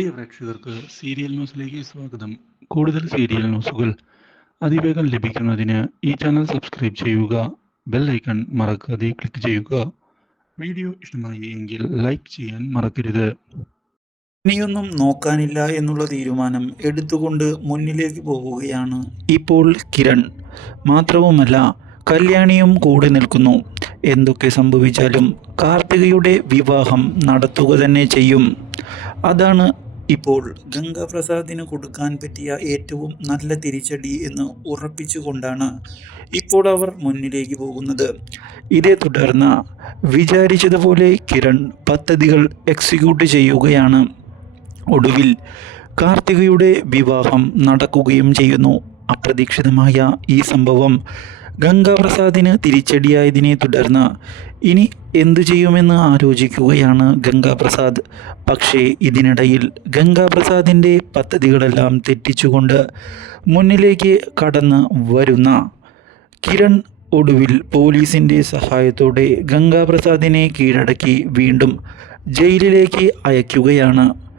പ്രിയ പ്രേക്ഷകർക്ക് സീരിയൽ ന്യൂസിലേക്ക് സ്വാഗതം. കൂടുതൽ സീരിയൽ ന്യൂസുകൾ അതിവേഗം ലഭിക്കുന്നതിന് ഈ ചാനൽ സബ്സ്ക്രൈബ് ചെയ്യുക ബെൽ ഐക്കൺ മറക്കാതെ ക്ലിക്ക് ചെയ്യുക. വീഡിയോ ഇഷ്ടമായി എങ്കിൽ ലൈക്ക് ചെയ്യാൻ മറക്കരുത്. ഇനിയൊന്നും നോക്കാനില്ല എന്നുള്ള തീരുമാനം എടുത്തുകൊണ്ട് മുന്നിലേക്ക് പോവുകയാണ് ഇപ്പോൾ കിരൺ. മാത്രവുമല്ല കല്യാണിയും കൂടി നിൽക്കുന്നു. എന്തൊക്കെ സംഭവിച്ചാലും കാർത്തികയുടെ വിവാഹം നടത്തുക തന്നെ ചെയ്യും. അതാണ് ഇപ്പോൾ ഗംഗാപ്രസാദിന് കൊടുക്കാൻ പറ്റിയ ഏറ്റവും നല്ല തിരിച്ചടി എന്ന് ഉറപ്പിച്ചുകൊണ്ടാണ് ഇപ്പോൾ അവർ മുന്നിലേക്ക് പോകുന്നത്. ഇതേ തുടർന്ന് വിചാരിച്ചതുപോലെ കിരൺ പദ്ധതികൾ എക്സിക്യൂട്ട് ചെയ്യുകയാണ്. ഒടുവിൽ കാർത്തികയുടെ വിവാഹം നടക്കുകയും ചെയ്യുന്നു. അപ്രതീക്ഷിതമായ ഈ സംഭവം ഗംഗാപ്രസാദിന് തിരിച്ചടിയായതിനെ തുടർന്ന് ഇനി എന്തു ചെയ്യുമെന്ന് ആലോചിക്കുകയാണ് ഗംഗാപ്രസാദ്. പക്ഷേ ഇതിനിടയിൽ ഗംഗാപ്രസാദിന്റെ പദ്ധതികളെല്ലാം തെറ്റിച്ചുകൊണ്ട് മുന്നിലേക്ക് കടന്ന് വരുന്ന കിരൺ ഒടുവിൽ പോലീസിന്റെ സഹായത്തോടെ ഗംഗാപ്രസാദിനെ കീഴടക്കി വീണ്ടും ജയിലിലേക്ക് അയക്കുകയാണ്.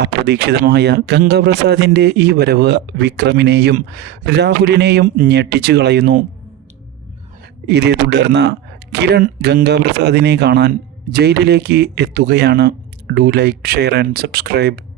അപ്രതീക്ഷിതമായ ഗംഗാപ്രസാദിന്റെ ഈ വരവ് വിക്രമിനെയും രാഹുലിനെയും ഞെട്ടിച്ചു കളയുന്നു. ഇതേ തുടർന്ന് കിരൺ ഗംഗാപ്രസാദിനെ കാണാൻ ജയിലിലേക്ക് എത്തുകയാണ്. Do like share and subscribe.